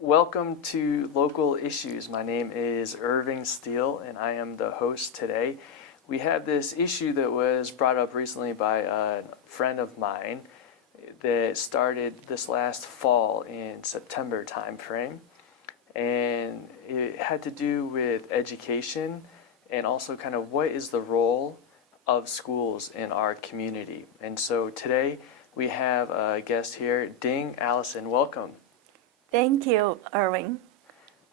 Welcome to Local Issues. My name is Irving Steel, and I am the host today. We have this issue that was brought up recently by a friend of mine that started this last fall in September timeframe, and it had to do with education and also kind of what is the role of schools in our community. And so today we have a guest here, Ding Allison. Welcome. Thank you, Irving.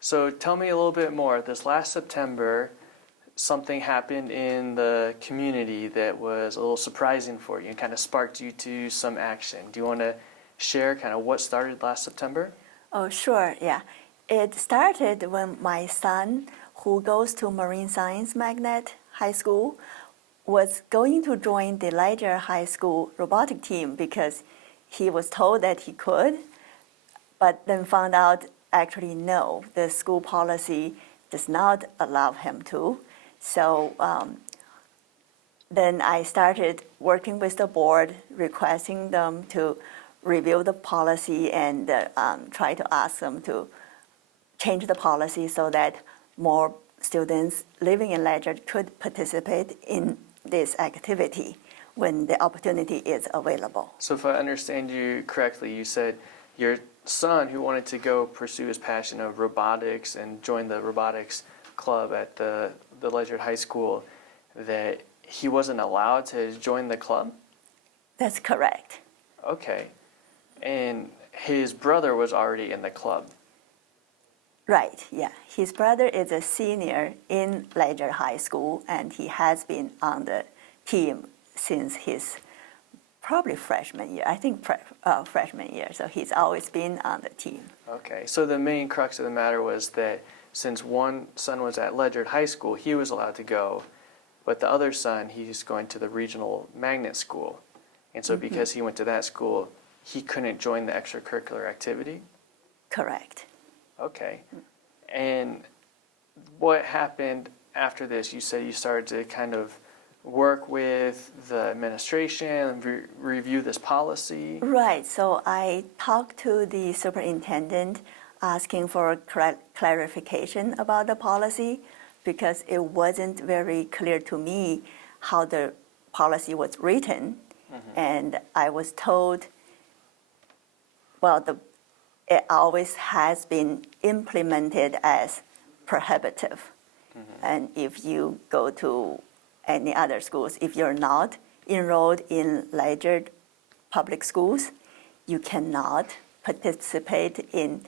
So tell me a little bit more. This last September, something happened in the community that was a little surprising for you and kind of sparked you to some action. Do you want to share kind of what started last September? Oh, sure, yeah. It started when my son, who goes to Marine Science Magnet High School, was going to join the Ledger High School robotic team because he was told that he could, but then found out actually no, the school policy does not allow him to. So then I started working with the board, requesting them to review the policy and try to ask them to change the policy so that more students living in Ledger could participate in this activity when the opportunity is available. So if I understand you correctly, you said your son who wanted to go pursue his passion of robotics and join the robotics club at the Ledger High School, that he wasn't allowed to join the club? That's correct. Okay. And his brother was already in the club? Right, yeah. His brother is a senior in Ledger High School, and he has been on the team since his probably freshman year. I think freshman year, so he's always been on the team. Okay, so the main crux of the matter was that since one son was at Ledger High School, he was allowed to go, but the other son, he's going to the regional magnet school. And so because he went to that school, he couldn't join the extracurricular activity? Correct. Okay. And what happened after this? You said you started to kind of work with the administration and review this policy? Right, so I talked to the superintendent asking for clarification about the policy because it wasn't very clear to me how the policy was written. And I was told, well, it always has been implemented as prohibitive. And if you go to any other schools, if you're not enrolled in Ledger public schools, you cannot participate in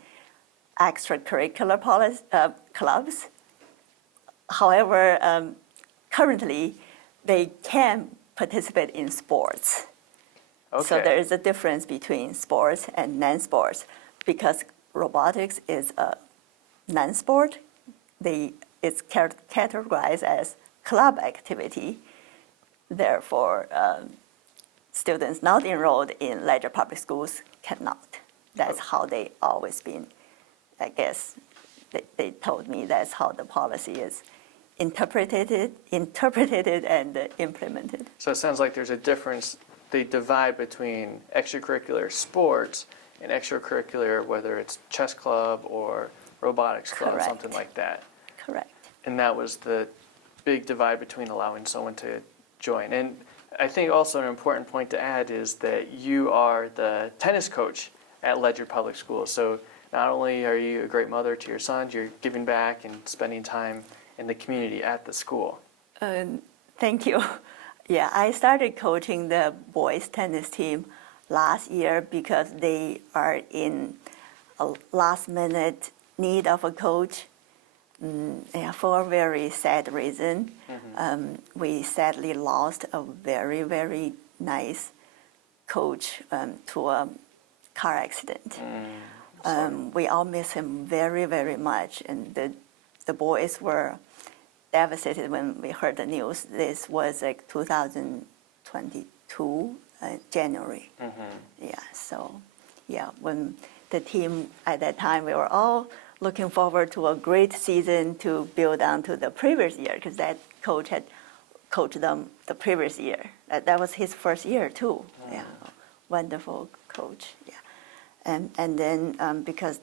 extracurricular clubs. However, currently, they can participate in sports. Okay. So there is a difference between sports and non-sports. Because robotics is a non-sport, it's categorized as club activity. Therefore, students not enrolled in Ledger public schools cannot. That's how they always been. I guess they told me that's how the policy is interpreted and implemented. So it sounds like there's a difference. They divide between extracurricular sports and extracurricular, whether it's chess club or robotics club, Correct. something like that. Correct. And that was the big divide between allowing someone to join. And I think also an important point to add is that you are the tennis coach at Ledger Public Schools. So not only are you a great mother to your sons, you're giving back and spending time in the community at the school. Thank you. Yeah, I started coaching the boys tennis team last year because they are in a last-minute need of a coach. For a very sad reason. We sadly lost a very, very nice coach to a car accident. We all miss him very, very much, and the boys were devastated when we heard the news. This was like 2022, January. Yeah, so yeah, when the team at that time, we were all looking forward to a great season to build on to the previous year because that coach had coached them the previous year. That was his first year too. Yeah, wonderful coach. Yeah, and then because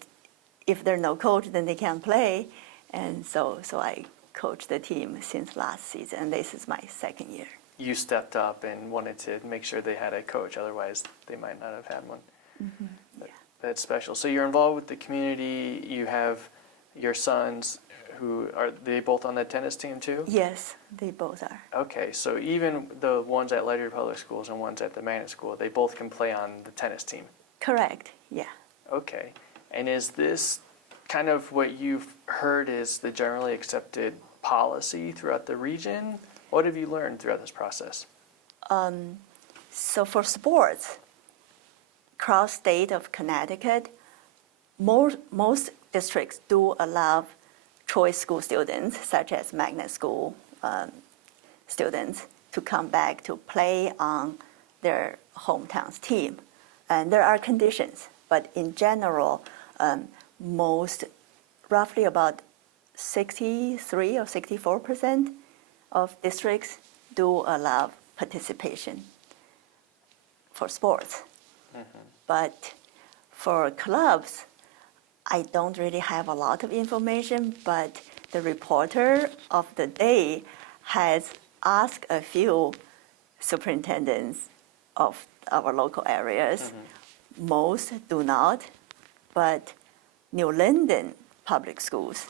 if there's no coach, then they can't play. And so I coached the team since last season, and this is my second year. You stepped up and wanted to make sure they had a coach, otherwise they might not have had one. Mm-hmm. Yeah. That's special. So you're involved with the community. You have your sons, who are they both on the tennis team too? Yes, they both are. Okay, so even the ones at Ledyard Public Schools and ones at the Magnet School, they both can play on the tennis team. Correct, yeah. Okay, and is this kind of what you've heard is the generally accepted policy throughout the region? What have you learned throughout this process? So for sports, across state of Connecticut, most districts do allow choice school students, such as magnet school students, to come back to play on their hometown's team. And there are conditions, but in general, roughly about 63 or 64% of districts do allow participation for sports. Mm-hmm. But for clubs, I don't really have a lot of information, but the reporter of the day has asked a few superintendents of our local areas. Mm-hmm. Most do not, but New Linden public schools,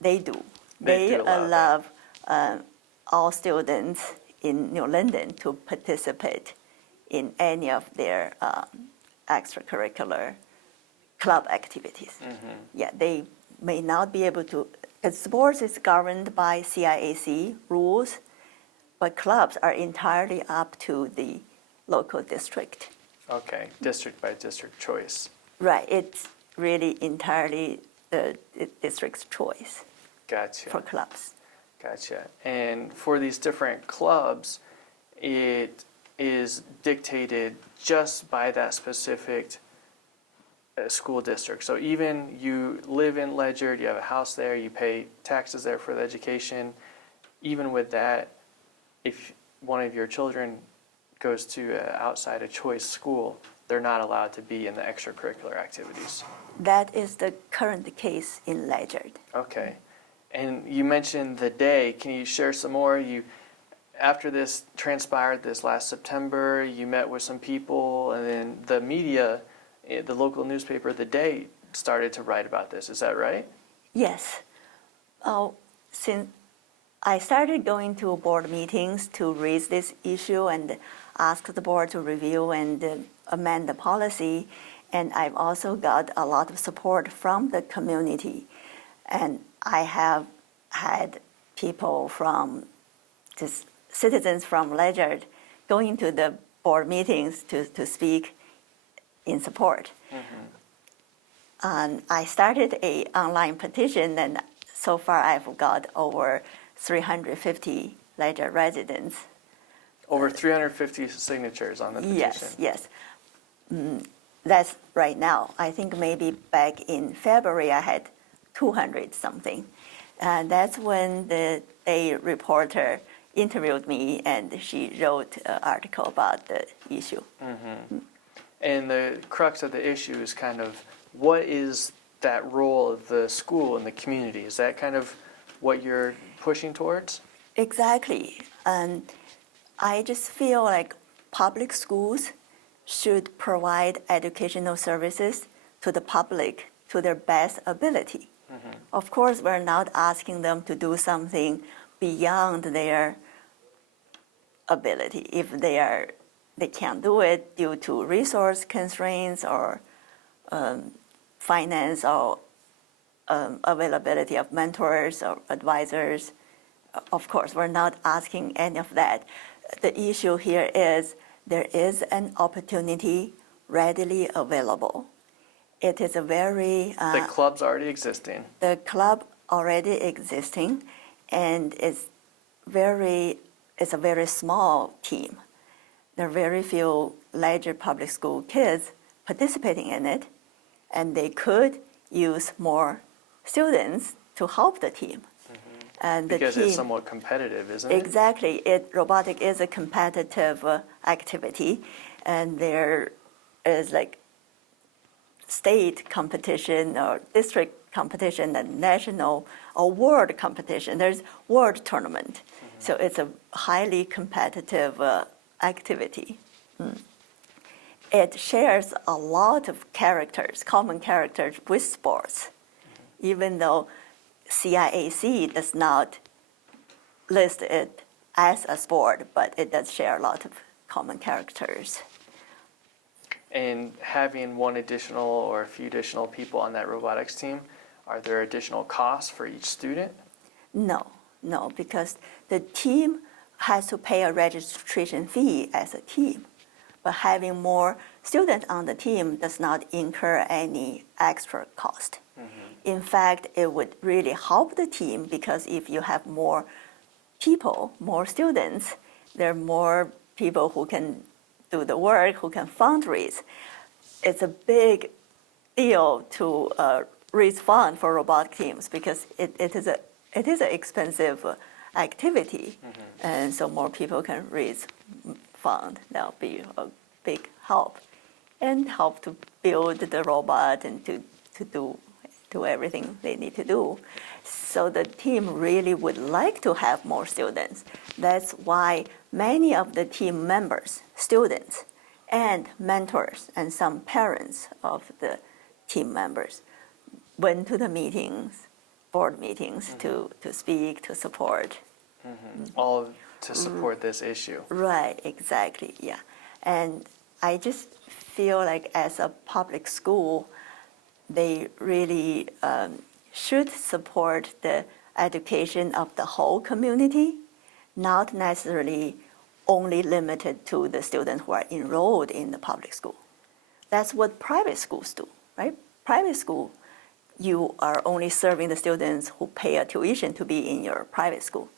they do. They allow all students in New Linden to participate in any of their extracurricular club activities. Mm-hmm. Yeah, they may not be able to, because sports is governed by CIAC rules, but clubs are entirely up to the local district. Okay, district by district choice. Right, it's really entirely the district's choice. Gotcha. For clubs. Gotcha. And for these different clubs, it is dictated just by that specific school district. So even you live in Ledyard, you have a house there, you pay taxes there for the education. Even with that, if one of your children goes to outside a choice school, they're not allowed to be in the extracurricular activities. That is the current case in Ledyard. Okay. And you mentioned the day. Can you share some more? After this transpired this last September, you met with some people, and then the media, the local newspaper, The Day, started to write about this. Is that right? Yes. Since I started going to board meetings to raise this issue and ask the board to review and amend the policy, and I've also got a lot of support from the community. And I have had people from, just citizens from Ledyard going to the board meetings to speak in support. Mm-hmm. And I started an online petition, and so far I've got over 350 Ledyard residents. Over 350 signatures on the petition. Yes. That's right now. I think maybe back in February I had 200 something. And that's when the Day reporter interviewed me, and she wrote an article about the issue. Mm-hmm. And the crux of the issue is kind of what is that role of the school in the community? Is that kind of what you're pushing towards? Exactly. And I just feel like public schools should provide educational services to the public to their best ability. Mm-hmm. Of course, we're not asking them to do something beyond their ability. If they can't do it due to resource constraints or finance or availability of mentors or advisors, of course, we're not asking any of that. The issue here is there is an opportunity readily available. It is a very... the club's already existing. The club already existing, and it's a very small team. There are very few Ledyard public school kids participating in it, and they could use more students to help the team. Mm-hmm. And because it's somewhat competitive, isn't it? Exactly. Robotics is a competitive activity, and there is like state competition or district competition and national or world competition. There's world tournament. So it's a highly competitive activity. It shares a lot of characters, common characters with sports, even though CIAC does not list it as a sport, but it does share a lot of common characters. And having one additional or a few additional people on that robotics team, are there additional costs for each student? No, because the team has to pay a registration fee as a team. But having more students on the team does not incur any extra cost. In fact, it would really help the team because if you have more people, more students, there are more people who can do the work, who can fundraise. It's a big deal to raise funds for robotic teams because it is an expensive activity, and so more people can raise fund. That'll be a big help, and help to build the robot and to do everything they need to do. So the team really would like to have more students. That's why many of the team members, students, and mentors, and some parents of the team members went to the meetings, board meetings, to speak, to support. All to support this issue. Right, exactly, yeah. And I just feel like as a public school, they really should support the education of the whole community, not necessarily only limited to the students who are enrolled in the public school. That's what private schools do, right? Private school, you are only serving the students who pay a tuition to be in your private school.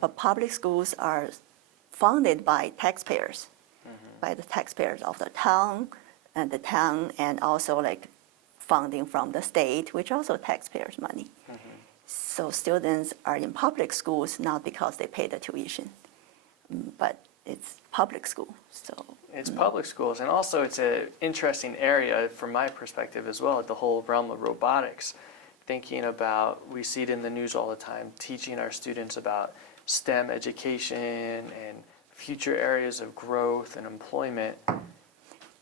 But public schools are funded by taxpayers, by the taxpayers of the town, and also like funding from the state, which also taxpayers' money. So students are in public schools not because they pay the tuition, but it's public school. So it's public schools, and also it's an interesting area from my perspective as well, the whole realm of robotics. Thinking about, we see it in the news all the time, teaching our students about STEM education and future areas of growth and employment.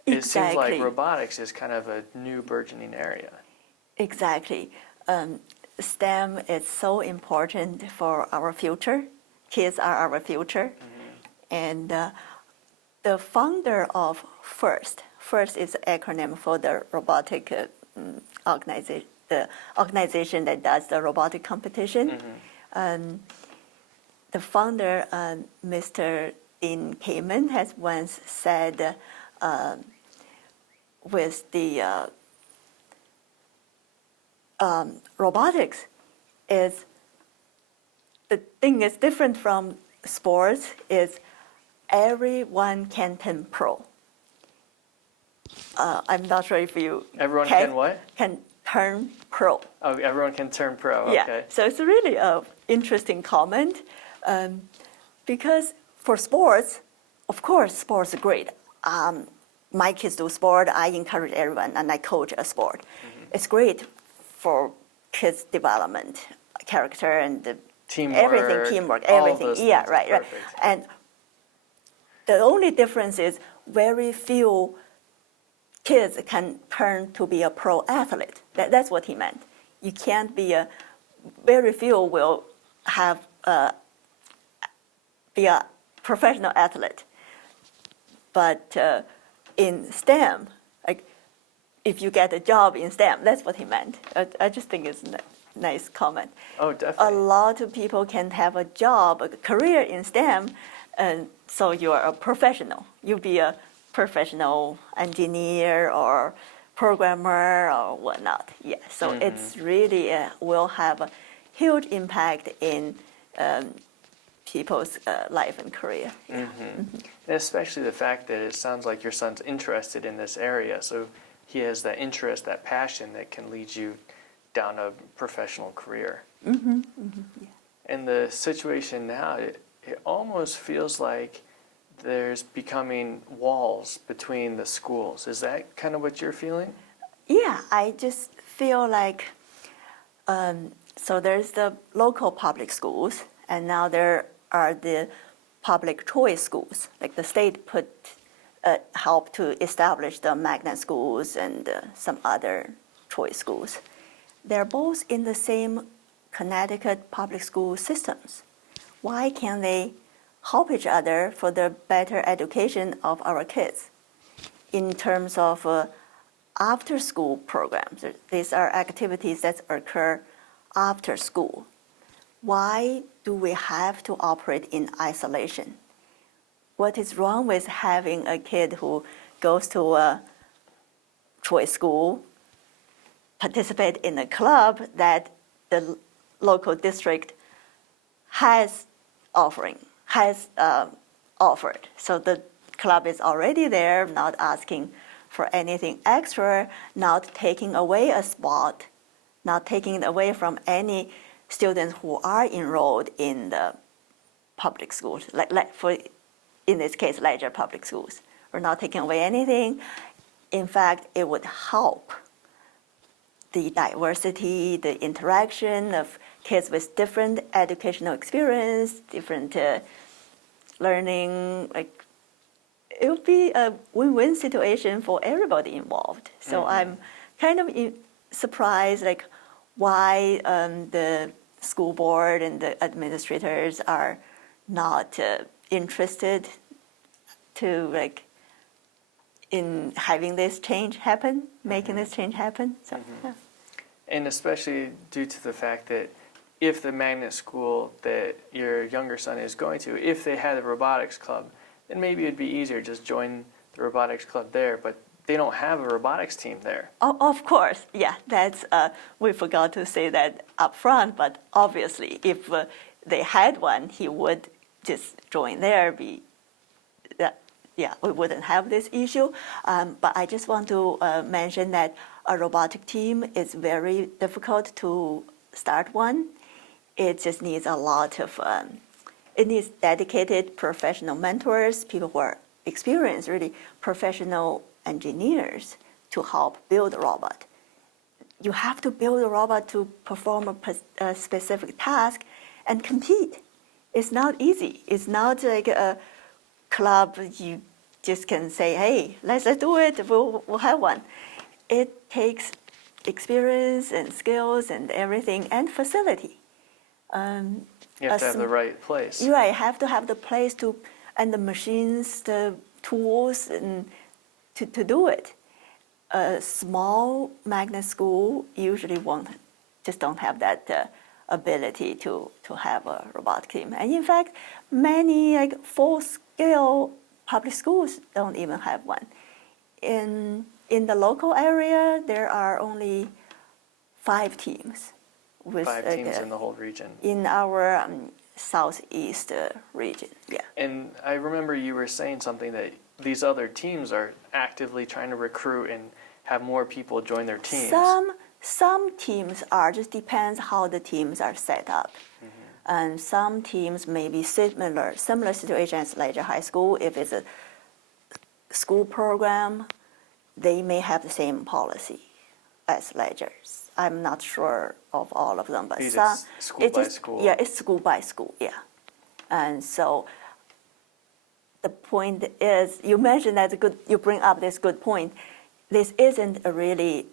It seems like robotics is kind of a new burgeoning area. Exactly. STEM is so important for our future. Kids are our future. And the founder of FIRST is an acronym for the robotic organization, the organization that does the robotic competition. The founder, Mr. Ding Allison, has once said, with the robotics, is the thing is different from sports is everyone can turn pro. I'm not sure if you Everyone can what? Can turn pro. Oh, everyone can turn pro. Yeah. Okay. So it's really an interesting comment because for sports, of course, sports are great. My kids do sport. I encourage everyone, and I coach a sport. It's great for kids' development, character, and the teamwork, everything. Yeah, right. And the only difference is very few kids can turn to be a pro athlete. That's what he meant. You can't be very few will have be a professional athlete. But in STEM, like if you get a job in STEM, that's what he meant. I just think it's a nice comment. Oh, definitely. A lot of people can have a job, a career in STEM, and so you are a professional. You'll be a professional engineer or programmer or whatnot. Yeah, so it's really will have a huge impact in people's life and career. Yeah. And especially the fact that it sounds like your son's interested in this area, so he has that interest, that passion that can lead you down a professional career. Yeah. And the situation now, it almost feels like there's becoming walls between the schools. Is that kind of what you're feeling? Yeah, I just feel like, so there's the local public schools, and now there are the public choice schools. Like the state helped to establish the magnet schools and some other choice schools. They're both in the same Connecticut public school systems. Why can't they help each other for the better education of our kids? In terms of after-school programs, these are activities that occur after school. Why do we have to operate in isolation? What is wrong with having a kid who goes to a choice school, participate in a club that the local district has offered? So the club is already there, not asking for anything extra, not taking away a spot, not taking it away from any students who are enrolled in the public schools, in this case, larger public schools. We're not taking away anything. In fact, it would help the diversity, the interaction of kids with different educational experience, different learning. Like, it would be a win-win situation for everybody involved. So I'm kind of surprised, like, why the school board and the administrators are not interested to, like, in having this change happen, making this change happen. So, yeah. And especially due to the fact that if the magnet school that your younger son is going to, if they had a robotics club, then maybe it'd be easier just join the robotics club there, but they don't have a robotics team there. Oh, of course, yeah, that's, we forgot to say that up front, but obviously if they had one, he would just join there, we wouldn't have this issue. But I just want to mention that a robotic team is very difficult to start one. It just needs a lot of, it needs dedicated professional mentors, people who are experienced, really professional engineers to help build a robot. You have to build a robot to perform a specific task and compete. It's not easy. It's not like a club you just can say, hey, let's do it, we'll have one. It takes experience and skills and everything and facility. You have to have the right place. You have to have the place and the machines, the tools, and to do it. A small magnet school usually don't have that ability to have a robotic team. And in fact, many like full-scale public schools don't even have one. In the local area, there are only 5 teams. With 5 teams in the whole region. In our southeast region, yeah. And I remember you were saying something that these other teams are actively trying to recruit and have more people join their teams. Some teams are, just depends how the teams are set up. And some teams may be similar situation as Ledger High School. If it's a school program, they may have the same policy as Ledger's. I'm not sure of all of them, but it's school by school. Yeah, it's school by school, yeah. And so the point is, you mentioned that's good, you bring up this good point. This isn't a really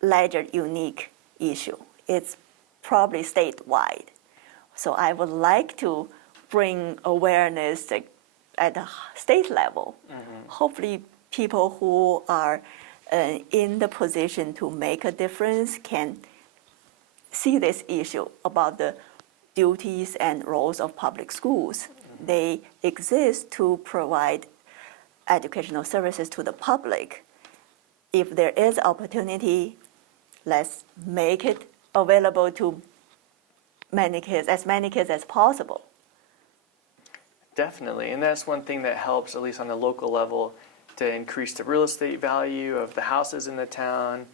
Ledger unique issue. It's probably statewide. So I would like to bring awareness at the state level. Hopefully people who are in the position to make a difference can see this issue about the duties and roles of public schools. They exist to provide educational services to the public. If there is opportunity, let's make it available to as many kids as possible. Definitely, and that's one thing that helps, at least on a local level, to increase the real estate value of the houses in the town.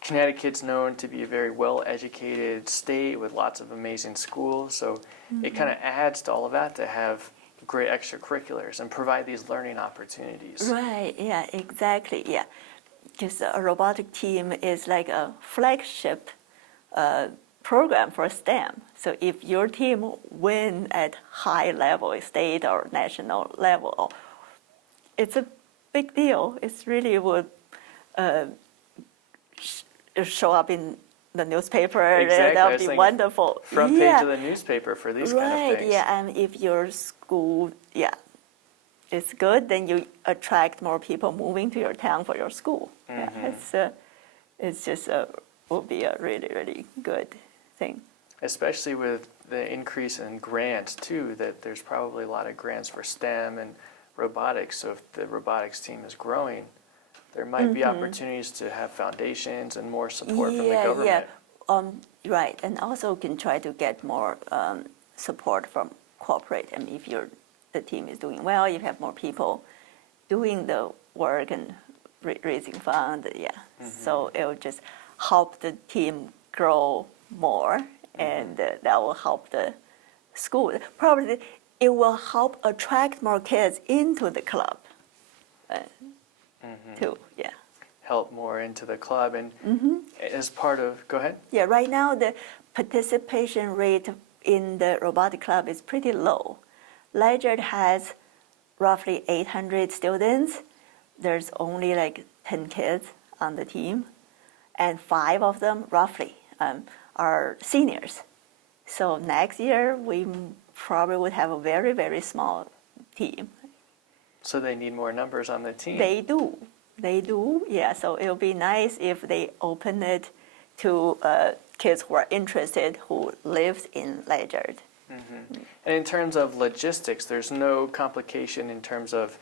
Connecticut's known to be a very well-educated state with lots of amazing schools, so it kind of adds to all of that to have great extracurriculars and provide these learning opportunities. Right, yeah, exactly, yeah. because a robotic team is like a flagship program for STEM. So if your team win at high level, state or national level, it's a big deal. It's really would show up in the newspaper. Exactly. That I would was be thinking wonderful. Front page of the newspaper for these kind of Right, things. yeah, and if your school, it's good, then you attract more people moving to your town for your school. It's just will be a really, really good thing. Especially with the increase in grants too, that there's probably a lot of grants for STEM and robotics. So if the robotics team is growing, there might be opportunities to have foundations and more support from the government. Right, and also can try to get more support from corporate. And if the team is doing well, you have more people doing the work and raising funds. So it will just help the team grow more, and that will help the school. Probably it will help attract more kids into the club too. Help more into the club and as part of, go ahead. Yeah, right now the participation rate in the robotic club is pretty low. Ledyard has roughly 800 students. There's only like 10 kids on the team, and 5 of them roughly are seniors. So next year we probably would have a very, very small team. So they need more numbers on the team. They do, yeah. So it'll be nice if they open it to kids who are interested, who lives in Ledyard. And in terms of logistics, there's no complication in terms of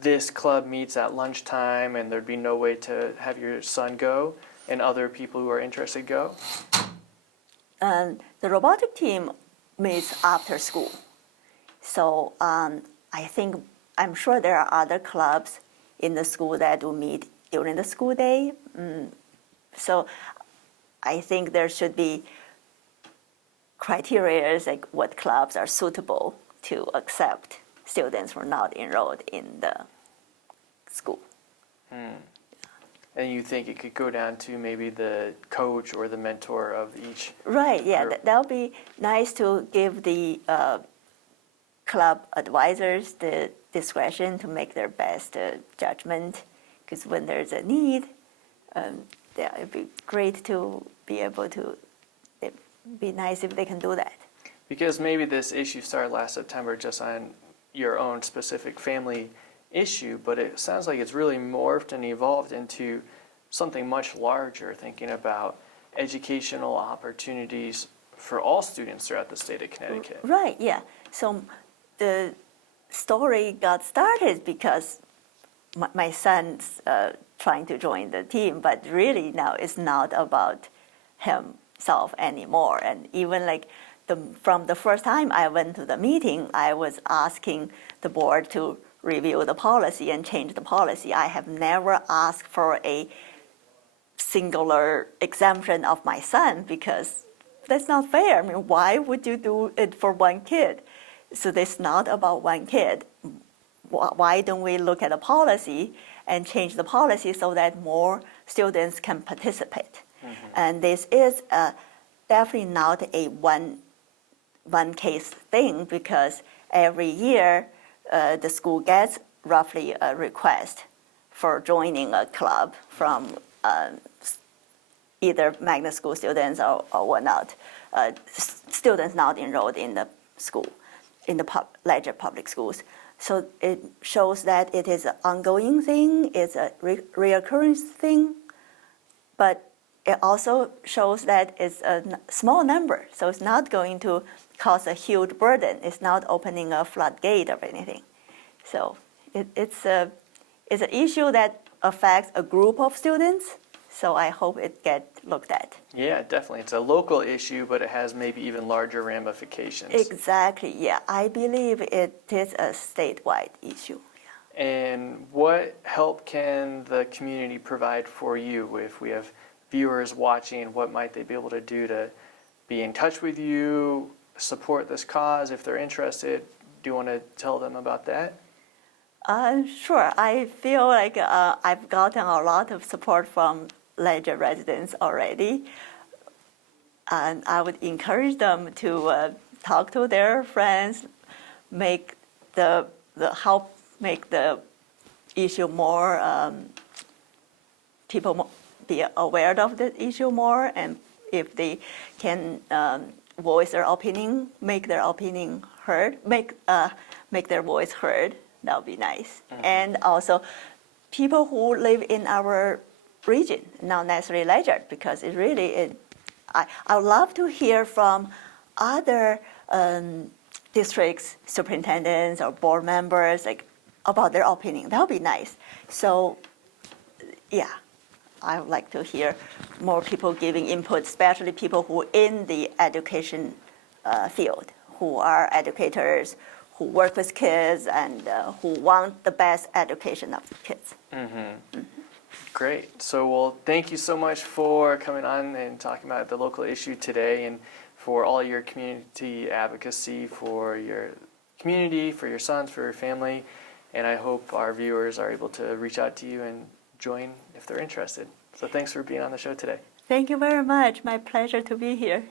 this club meets at lunchtime and there'd be no way to have your son go and other people who are interested go? The robotic team meets after school. So I'm sure there are other clubs in the school that will meet during the school day. So I think there should be criteria like what clubs are suitable to accept students who are not enrolled in the school. And you think it could go down to maybe the coach or the mentor of each? Right, yeah, group? that would be nice to give the club advisors the discretion to make their best judgment, because when there's a need, it'd be great to be able to, it'd be nice if they can do that. Because maybe this issue started last September just on your own specific family issue, but it sounds like it's really morphed and evolved into something much larger, thinking about educational opportunities for all students throughout the state of Connecticut. Right, yeah. So the story got started because my son's trying to join the team, but really now it's not about himself anymore. And even like from the first time I went to the meeting, I was asking the board to review the policy and change the policy. I have never asked for a singular exemption of my son because that's not fair. I mean, why would you do it for one kid? So it's not about one kid. Why don't we look at the policy and change the policy so that more students can participate? And this is definitely not a one case thing, because every year the school gets roughly a request for joining a club from either magnet school students or whatnot, students not enrolled in the school, in the Ledyard public schools. So it shows that it is an ongoing thing, it's a reoccurring thing, but it also shows that it's a small number, so it's not going to cause a huge burden. It's not opening a floodgate of anything. So it's an issue that affects a group of students, so I hope it gets looked at. Yeah, definitely. It's a local issue, but it has maybe even larger ramifications. Exactly, yeah. I believe it is a statewide issue. And what help can the community provide for you? If we have viewers watching, what might they be able to do to be in touch with you, support this cause if they're interested? Do you want to tell them about that? Sure. I feel like I've gotten a lot of support from Ledger residents already, and I would encourage them to talk to their friends, make help make the issue more be aware of the issue more, and if they can voice their opinion, make their opinion heard, make their voice heard. That would be nice. Mm-hmm. And also, people who live in our region, not necessarily Ledger, because it really I would love to hear from other districts, superintendents or board members, like about their opinion. That would be nice. So, yeah, I would like to hear more people giving input, especially people who in the education field, who are educators, who work with kids, and who want the best education of kids. Mm-hmm. Mm-hmm. Great. So, well, thank you so much for coming on and talking about the local issue today, and for all your community advocacy for your community, for your sons, for your family. And I hope our viewers are able to reach out to you and join if they're interested. So thanks for being on the show today. Thank you very much. My pleasure to be here.